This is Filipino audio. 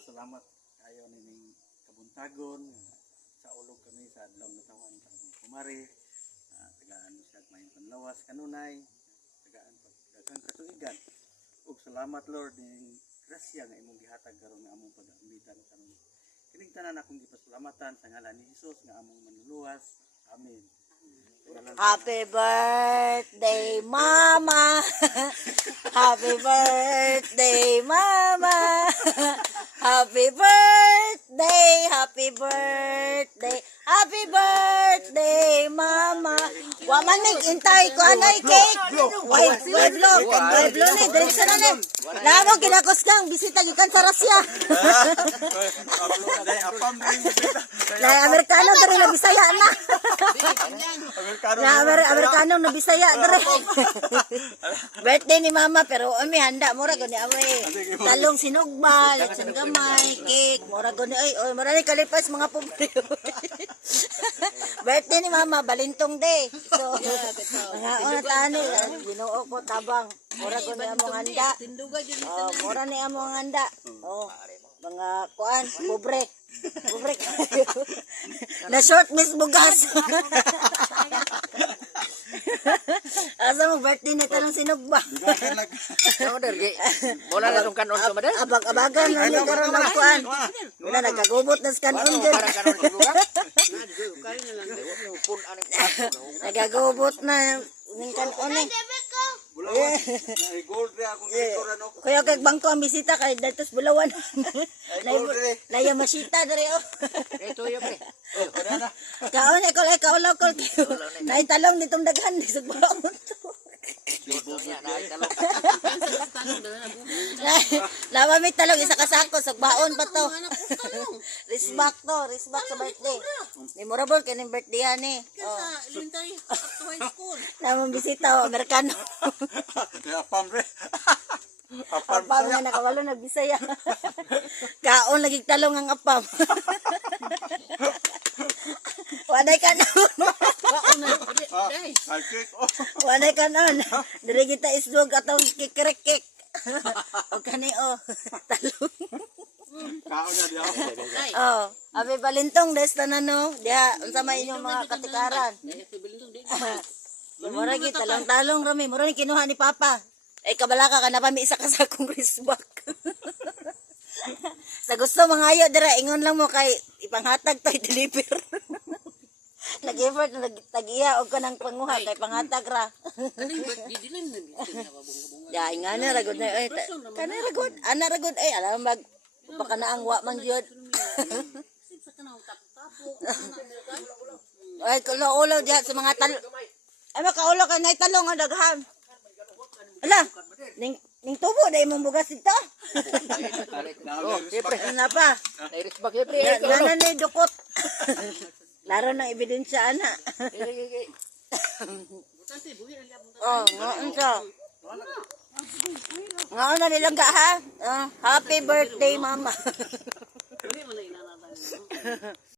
salamat kayo nining kabuntagon. Sa ulog kami sa adlaw na tawan kami kumari. Tagaan mo siya may panlawas kanunay. Tagaan pagdagang katuigan. Ug salamat Lord ning grasya nga imong gihatag karon nga among pag-amitan karon. Kining tanan akong gipasalamatan sa ngalan ni Hesus nga among manluluwas. Amen. Happy birthday, Mama! Happy birthday, Mama! Happy birthday, happy birthday, happy birthday, Mama! Wa man nag-intay ko anay cake. Wait, blow ni, diretso na ni. Lamo kinakos kang bisita gikan sa Russia. Lai Amerikano dari na Bisaya na. Amerikano na Bisaya dari. Birthday ni Mama pero ami handa mura gani away. Talong sinugba, lechon gamay, cake, mura gani oy mura ni kalipas mga pobre. Birthday ni Mama balintong day. So nga ona tani Ginoo ko tabang. Mura gani among handa. Mura ni among handa. Oh, mga kuan pobre. Pobre. Na short miss bugas. Asa mo birthday ni tanong sinugba. Wala na itong kanon sa madal. Abag-abagan na niya karon ng kuan. Wala nagkagubot na sa kanon din. Nagagubot na ning kanon ni. Kaya kay bangko ang bisita kay datos bulawan. Laya masita dere oh. Ito yo pre. Kaon ko lay kaulaw ko. Nay talong ditong daghan sa baon to. Lawa may talong isa ka sako sa baon pa to. Respect sa birthday. Memorable kaning birthday ani. Oh. Namang bisita Amerikano. Apam nga nakawalo na Bisaya. Kaon lagi talong ang apam. Waday kanon. Waday kanon. Diri kita isdog atong kikirikik. O kani o talong. Kaon na diya. Oh, abi balintong des tanano. Diha unsa may inyong mga katikaran. Mura gi talong rami, mura ni kinuha ni Papa. Ay kabalaka ka na pa may isa ka sa akong wristback. Sa gusto mangayo dira ingon lang mo kay ipanghatag toy deliver. Nag-effort na nagtagiya og kanang panguha kay panghatag ra. Ya ingana ragod na ay kana ragod ana ragod ay alam mag pakanaang wa man gyud. Ay kulo-ulo diha sa mga tal. Ay makaulo ka nay talong ang daghan. Ala, ning tubo dai imong bugas dito. Oh, siyempre. Ano pa? Nairis ba siyempre? Nana ni dukot. Laro ng ebidensya ana. Oh, ngaon sa. Ngaon na nilangga ha. Happy birthday, Mama.